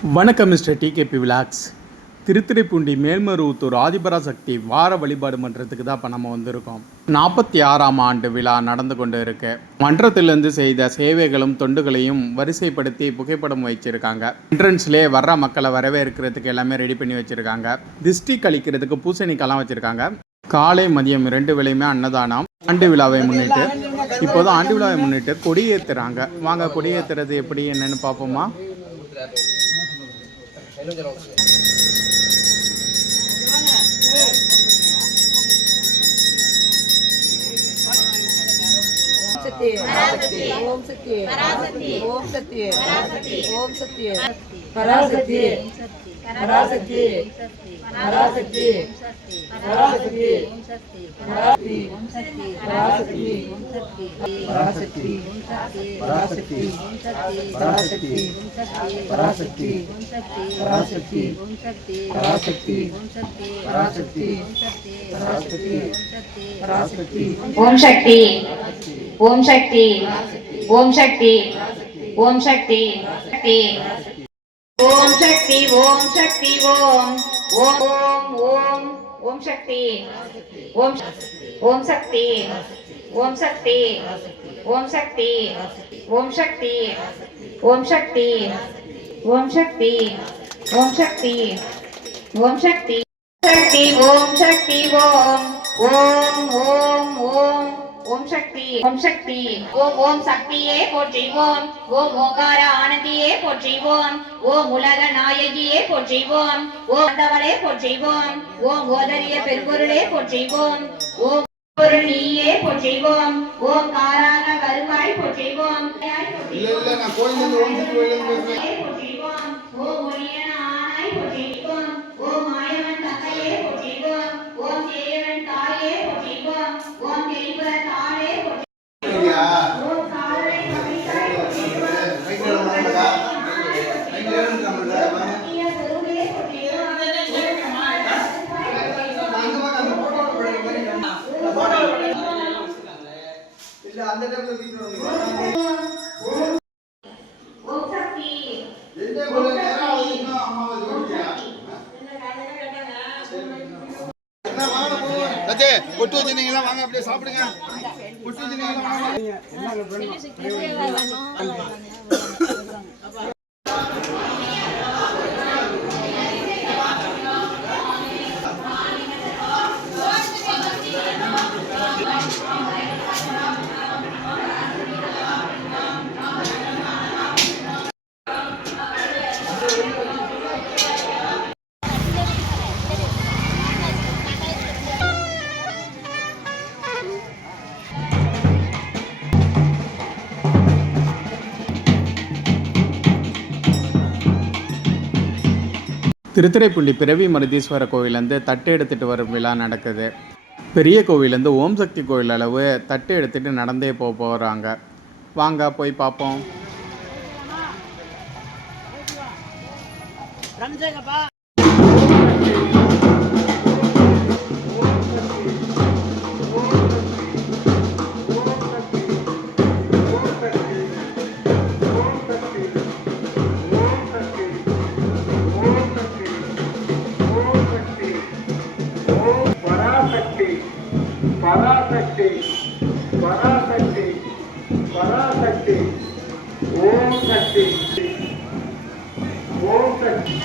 வணக்கம் mister TKP விலாக்ஸ். திருத்துறைப்பூண்டி மேல்மருவத்தூர் ஆதிபராசக்தி வார வழிபாடு மன்றத்துக்கு தான் இப்போ நம்ம வந்திருக்கோம். 46ஆம் ஆண்டு விழா நடந்து கொண்டு இருக்கு. மன்றத்திலிருந்து செய்த சேவைகளும் தொண்டுகளையும் வரிசைப்படுத்தி புகைப்படம் வச்சிருக்காங்க. என்ட்ரன்ஸ்லேயே வர்ற மக்களை வரவேற்கிறதுக்கு எல்லாமே ரெடி பண்ணி வச்சுருக்காங்க. திஷ்டி கழிக்கிறதுக்கு பூசணிக்கெல்லாம் வச்சுருக்காங்க. காலை மதியம் 2 வேளையுமே அன்னதானம். ஆண்டு விழாவை முன்னிட்டு இப்போதும் ஆண்டு விழாவை முன்னிட்டு கொடியேற்றுறாங்க. வாங்க கொடியேற்றுறது எப்படி என்னன்னு பார்ப்போமா. ओम सत्य ओम सत्य ओम सत्य पराशक्ति पराशक्ति पराशक्ति पराशक्ति पराशक्ति पराशक्ति पराशक्ति पराशक्ति पराशक्ति पराशक्ति पराशक्ति पराशक्ति पराशक्ति पराशक्ति ओम शक्ति ओम शक्ति ओम शक्ति ओम शक्ति ओम शक्ति ओम शक्ति ओम ओम ओम ओम शक्ति ओम ओम शक्ति ओम शक्ति ओम शक्ति ओम शक्ति ओम शक्ति ओम शक्ति ओम शक्ति ओम शक्ति शक्ति ओम शक्ति ओम ओम ओम ओम ओम शक्ति ओम शक्ति ओम ओम शक्तिये पोற்றி ஓம் ஓம் ஓங்கார ஆனந்தியே போற்றி ஓம் ஓம் உலக நாயகியே போற்றி ஓம் ஓம் தவளே போற்றி ஓம் ஓம் ஓதரிய பெரும்பொருளே போற்றி ஓம் ஓம் பொருள் நீயே போற்றி ஓம் ஓம் காரான வருவாய் போற்றி ஓம் இல்ல நான் கோயில்ல ஓம் பேசுறேன் போற்றி ஓம் ஓம் ஒளியன ஆனாய் போற்றி ஓம் ஓம் மாயவன் தங்கையே போற்றி ஓம் ஓம் தேவன் தாயே போற்றி ஓம் ஓம் தேவர தாயே போற்றி ஓம் காலை கவிதாய் போற்றி ஓம் ரைட்ல வரதா ரைட்ல நம்மள சத்திய குருவே போற்றி ஓம் அங்க வாங்க அந்த போட்டோ போடுங்க இல்ல அந்த டைம்ல வீடியோ ஓம் சக்தி எந்த போல நேரா இன்னும் அம்மாவை ஜோடியா என்ன வாங்க போவோம் தஜே பொட்டு வச்சிருந்தீங்களா வாங்க அப்படியே சாப்பிடுங்க பொட்டு வச்சிருந்தீங்களா வாங்க திருத்துறைப்பூண்டி பிறவி மருதீஸ்வர கோவிலேருந்து தட்டு எடுத்துகிட்டு வரும் விழா நடக்குது. பெரிய கோவிலேருந்து ஓம் சக்தி கோவில் அளவு தட்டு எடுத்துகிட்டு நடந்தே போகிறாங்க. வாங்க போய் பார்ப்போம். पराशक्ति पराशक्ति पराशक्ति ओम शक्ति ओम शक्ति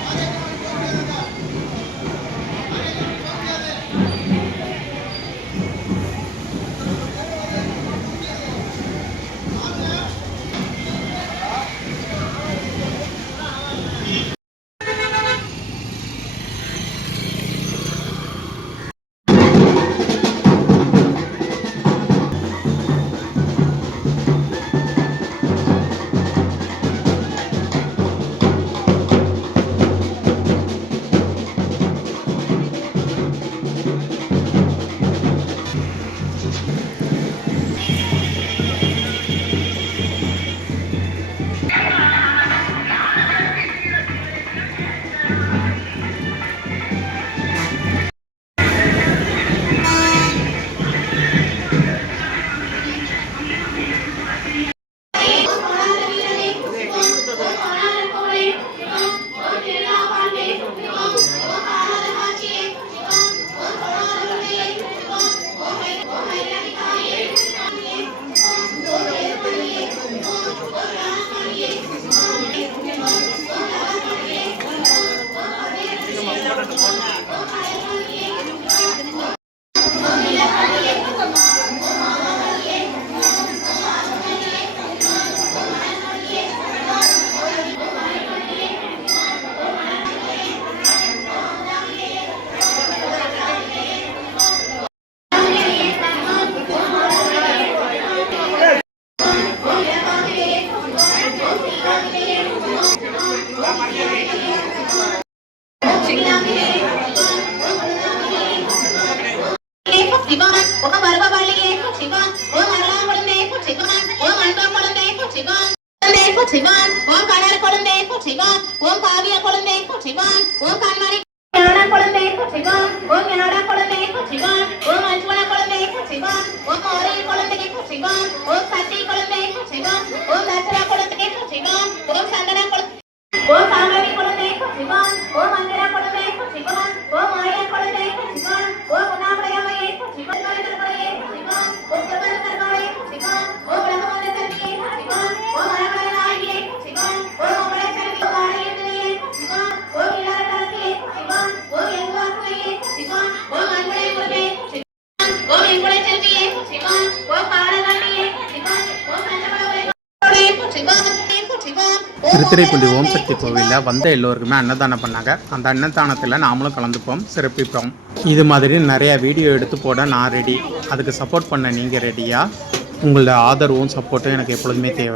திருத்துறைப்பூண்டி ஓம் சக்தி கோவிலில் வந்த எல்லோருக்குமே அன்னதானம் பண்ணாங்க. அந்த அன்னதானத்தில் நாமளும் கலந்துப்போம், சிறப்பிப்போம். இது மாதிரி நிறையா வீடியோ எடுத்து போட நான் ரெடி. அதுக்கு சப்போர்ட் பண்ண நீங்கள் ரெடியா? உங்களோட ஆதரவும் சப்போர்ட்டும் எனக்கு எப்பொழுதுமே தேவை.